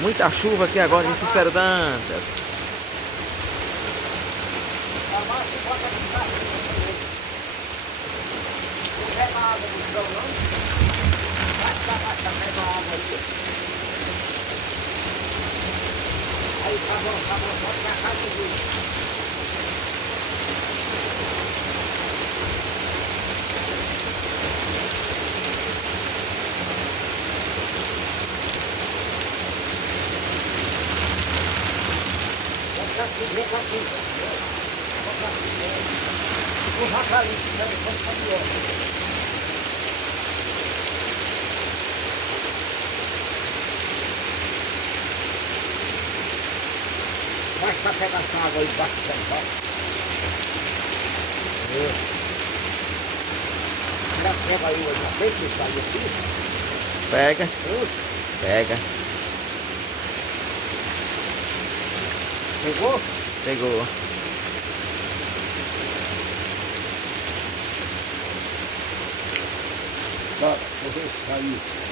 Muita chuva aqui agora em Cícero Dantas. Aí acabou, pode tacar tudo. Vem aqui. O jacaré que também pode fazer. Mas para pegar essa água aí embaixo do chão, já pega aí o tapete e sai aqui. Pega. Pega. Pegou? Pegou. Tá, deixa eu sair.